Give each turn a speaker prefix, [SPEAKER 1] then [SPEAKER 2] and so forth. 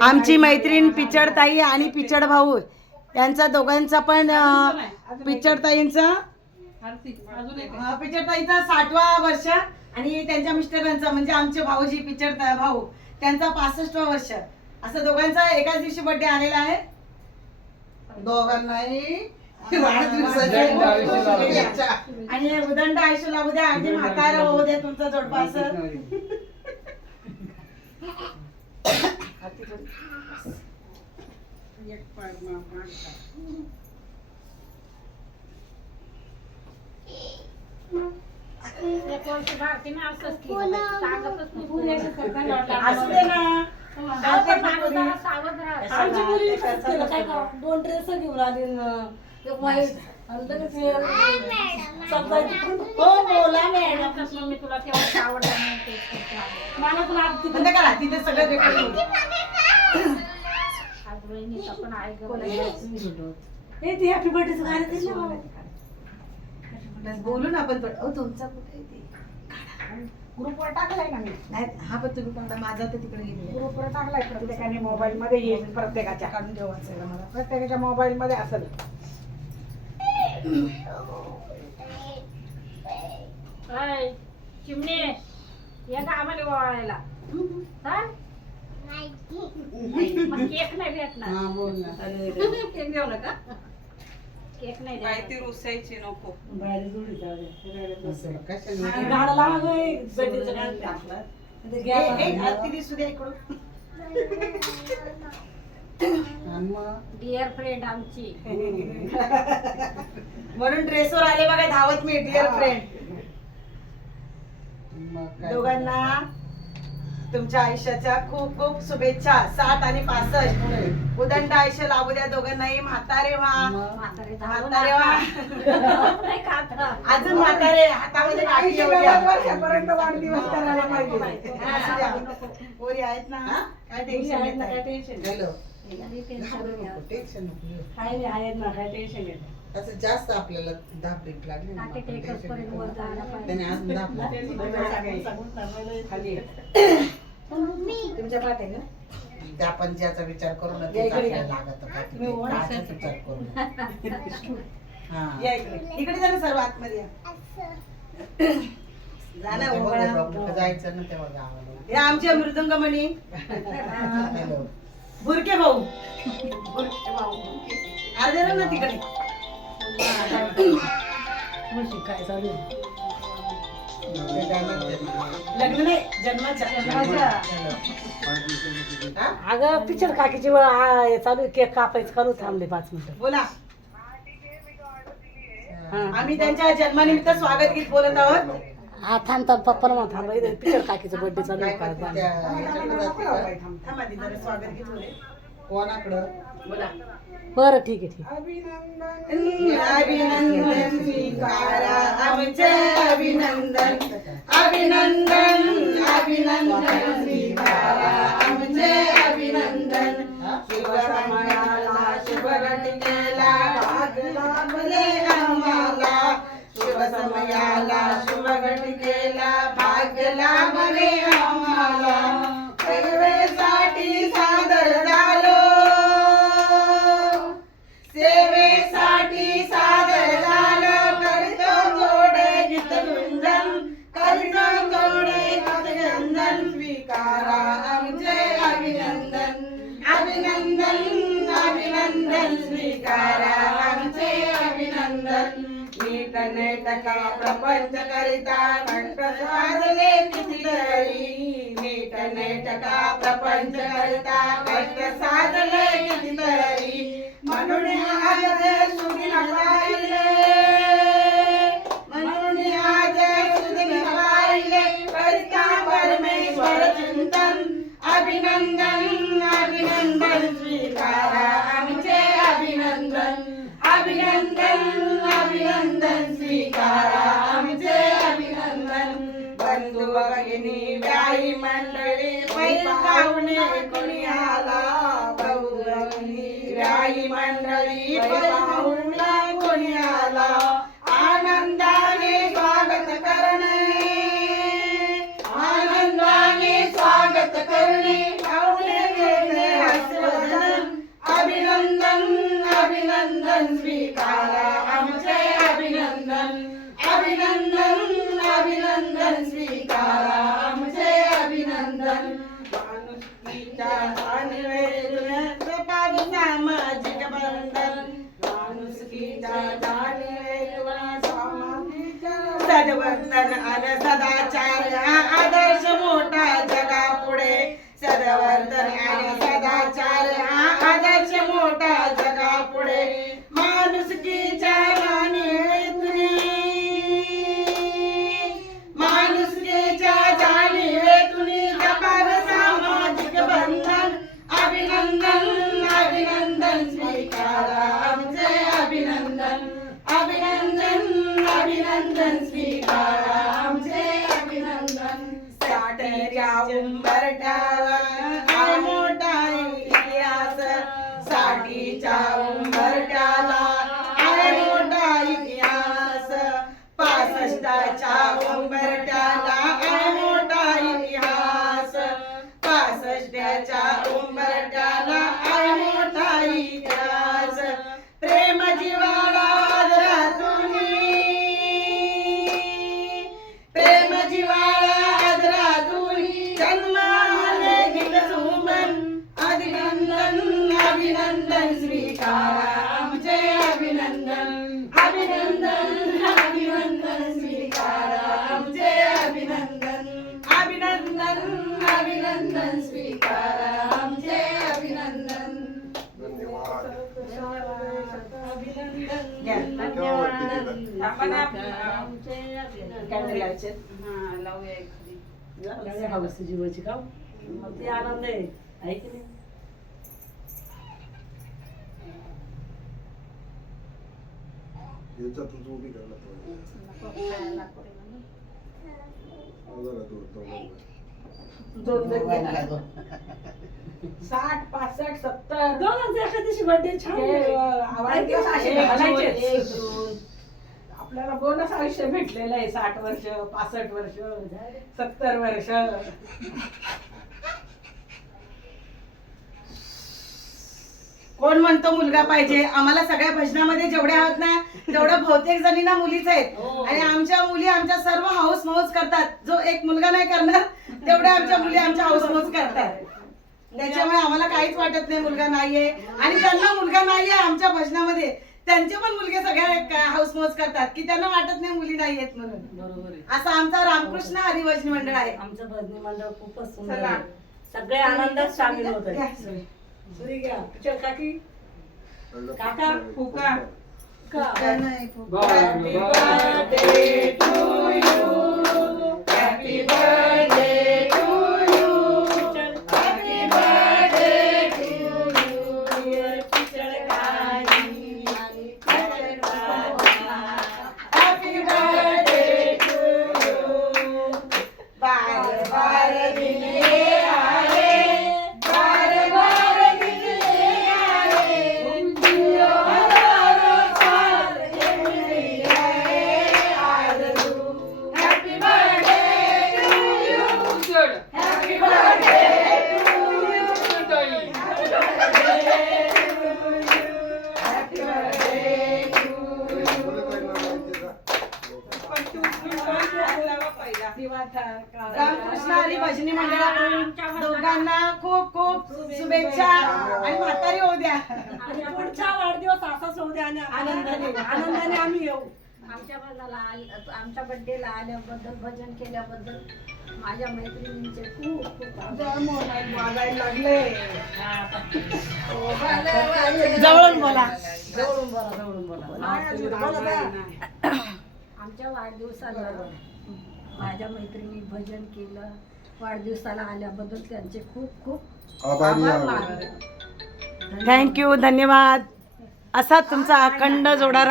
[SPEAKER 1] आमची मैत्रीण पिचड ताई आणि पिचड भाऊ. यांचा दोघांचा पण अं, पिचड ताईंचा अं, पिचड ताईचा साठवा वर्ष आणि त्यांच्या मिस्टरांचा म्हणजे आमचे भाऊजी पिचड भाऊ. त्यांचा पासष्टवा वर्ष. असं दोघांचा एकाच दिवशी बर्थडे आलेला आहे. दोघांनाही. आणि उदंड आयुष्य लाभू द्या. अगदी म्हातारा होऊ द्या तुमचा जोडपा असं असू दे ना
[SPEAKER 2] आमची मुली कसं केलं काय का दोन ड्रेस घेऊन आली न एक व्हाईट आणि लगेच मला
[SPEAKER 1] तिथे सगळं रेकॉर्ड
[SPEAKER 2] हे ते हॅपी बर्थडेचं गाणं ते ना
[SPEAKER 1] बोलू ना आपण पण अहो, तुमचा कुठे आहे ते?
[SPEAKER 3] ग्रुपवर टाकलाय ना मी
[SPEAKER 1] नाही हा पण तुम्ही कोणता माझा तर तिकडे गेले
[SPEAKER 3] ग्रुपवर टाकलाय प्रत्येकाने मोबाईल मध्ये येईल प्रत्येकाच्या
[SPEAKER 1] काढून ठेवायचं मला
[SPEAKER 3] प्रत्येकाच्या मोबाईल मध्ये असेल
[SPEAKER 2] हाय, चिमणे ये का आम्हाला ओवाळायला चाल? मग केक नाही भेटणार. केक घेऊ नका केक नाही.
[SPEAKER 4] रुसायची नको.
[SPEAKER 2] गं. ते
[SPEAKER 1] ए, दिसू द्या इकडून.
[SPEAKER 2] डिअर फ्रेंड आमची.
[SPEAKER 1] म्हणून ड्रेसवर आले बघा धावत मी डिअर फ्रेंड दोघांना तुमच्या आयुष्याच्या खूप खूप शुभेच्छा. साठ आणि पासष्ट. उदंड आयुष्य लाभू द्या दोघांनाही. म्हातारे व्हा.
[SPEAKER 2] म्हातारे
[SPEAKER 1] व्हा? अजून म्हातारे हातामध्ये.
[SPEAKER 3] वर्षापर्यंत वाढदिवस करायला पाहिजे.
[SPEAKER 1] हा, द्या. पोरी आहेत ना काय टेन्शन
[SPEAKER 2] आहेत
[SPEAKER 1] येत
[SPEAKER 2] ना, काय
[SPEAKER 1] नाही.
[SPEAKER 2] टेन्शन. काय नाही, आहेत ना, काय टेन्शन नाही.
[SPEAKER 4] असं जास्त आपल्याला लागली ना, आपण
[SPEAKER 2] वर
[SPEAKER 4] घेतो.
[SPEAKER 2] जायला पाहिजे.
[SPEAKER 4] त्याने अजून
[SPEAKER 1] तुमच्या पाठ आहे ना
[SPEAKER 4] ते आपण ज्याचा विचार करू ना तेच आपल्याला. लागत
[SPEAKER 1] ओढा
[SPEAKER 4] काचाच विचार करू नका. हा.
[SPEAKER 1] या इकडे इकडे जा ना सर्व आतमध्ये या
[SPEAKER 4] तेव्हा
[SPEAKER 1] ओवाळा.
[SPEAKER 4] जायचं ना तेव्हा गावाला
[SPEAKER 1] हे आमचे मृदुंगमणी
[SPEAKER 4] हॅलो.
[SPEAKER 1] भुरके भाऊ भुरके भाऊ अर्धे ना तिकडे
[SPEAKER 2] काय चालू आहे?
[SPEAKER 4] ते गाणं त्यांना.
[SPEAKER 1] लग्न नाही जन्माच्या
[SPEAKER 4] हा?
[SPEAKER 2] अगं पिक्चर काकीची वेळ आ- चालू केक कापायचं करू थांबले पाच मिनिटं
[SPEAKER 1] बोला
[SPEAKER 2] हा.
[SPEAKER 1] आम्ही त्यांच्या जन्मानिमित्त स्वागत गीत बोलत आहोत
[SPEAKER 2] हा थांब थांब पप्पा ना थांबा इथे पिक्चर काकीचं बर्थडे चालू आहे?
[SPEAKER 1] थांबा जरा स्वागत गीत बोले
[SPEAKER 4] कोणाकडं
[SPEAKER 1] बोला
[SPEAKER 2] बरं ठीक आहे ठीक
[SPEAKER 1] अभिनंदन स्वीकारा आमचे अभिनंदन. अभिनंदन अभिनंदन स्वीकारा आमचे अभिनंदन. शुभ समयाला शुभ घटिकेला भाग लाभले आम्हाला. शुभ समयाला शुभ घटिकेला भाग्य लाभले आम्हाला. प्रपंच करिता कंठ साधले कितीतरी नीट नेटका प्रपंच करिता साधले कितीतरी म्हणून आज सुदिन पाहिले. म्हणून आज सुदिन पाहिले. करिता परमेश्वर चिंतन अभिनंदन. राई मंडळी पाहुणा कोणी आनंदाने स्वागत करणे. आनंदाने स्वागत करणे. पाहुणे अभिनंदन अभिनंदन स्वीकारा. आमचे अभिनंदन अभिनंदन अभिनंदन स्वीकारा. सदवर्तन आणि सदाचार हा आदर्श मोठा जगापुढे. सदवर्तन आणि
[SPEAKER 2] हवस जीवाची का ते आनंद आहे. की नाही?
[SPEAKER 5] उभी.
[SPEAKER 3] दोन दोन. साठ पासष्ट सत्तर.
[SPEAKER 2] दोघांचे एका दिवशी बर्थडे छान
[SPEAKER 3] हे, वाढदिवस असे
[SPEAKER 2] एक
[SPEAKER 3] आपल्याला बोनस आयुष्य भेटलेलं आहे साठ वर्ष पासष्ट वर्ष सत्तर वर्ष.
[SPEAKER 1] कोण म्हणतो मुलगा पाहिजे? आम्हाला सगळ्या भजनामध्ये जेवढे आहोत ना तेवढ्या बहुतेक जणींना मुलीच आहेत.
[SPEAKER 2] हो.
[SPEAKER 1] आणि आमच्या मुली आमच्या सर्व हाऊस मौज करतात. जो एक मुलगा नाही करणार तेवढ्या आमच्या मुली आमच्या हाऊस मौज करतात. त्याच्यामुळे आम्हाला काहीच वाटत नाही मुलगा नाहीये. आणि ज्यांना मुलगा नाहीये आमच्या भजनामध्ये त्यांचे पण मुलगे सगळ्या हाऊस मौज करतात की त्यांना वाटत नाही मुली नाहीयेत म्हणून
[SPEAKER 2] बरोबर आहे
[SPEAKER 1] असा आमचा रामकृष्ण हरिभजनी मंडळ आहे
[SPEAKER 2] आमचं भजनी मंडळ खूपच सुंदर. आहे. सगळे आनंदात सामील होत
[SPEAKER 1] घ्या,
[SPEAKER 2] आहे
[SPEAKER 1] सुरी.
[SPEAKER 2] सुरी घ्या चल काकी
[SPEAKER 5] कळलं?
[SPEAKER 2] काका,
[SPEAKER 3] फुका.
[SPEAKER 2] का
[SPEAKER 1] Happy birthday to शुभेच्छा. आणि म्हातारी होऊ द्या.
[SPEAKER 2] आणि पुढचा वाढदिवस असाच होऊ द्या आणि आनंदाने. आनंदाने आम्ही येऊ.
[SPEAKER 6] आमच्या बर्थडेला आल- आमच्या बर्थडेला आल्याबद्दल भजन केल्याबद्दल माझ्या मैत्रिणींचे खूप
[SPEAKER 3] लागले.
[SPEAKER 1] जवळून बोला.
[SPEAKER 2] जवळून बोला जवळून बोला.
[SPEAKER 6] आमच्या वाढदिवसाला माझ्या मैत्रिणी भजन केलं. वाढदिवसाला आल्याबद्दल त्यांचे खूप खूप
[SPEAKER 5] आभारी आहे.
[SPEAKER 1] थँक्यू धन्यवाद असा तुमचा अखंड जोडा राहू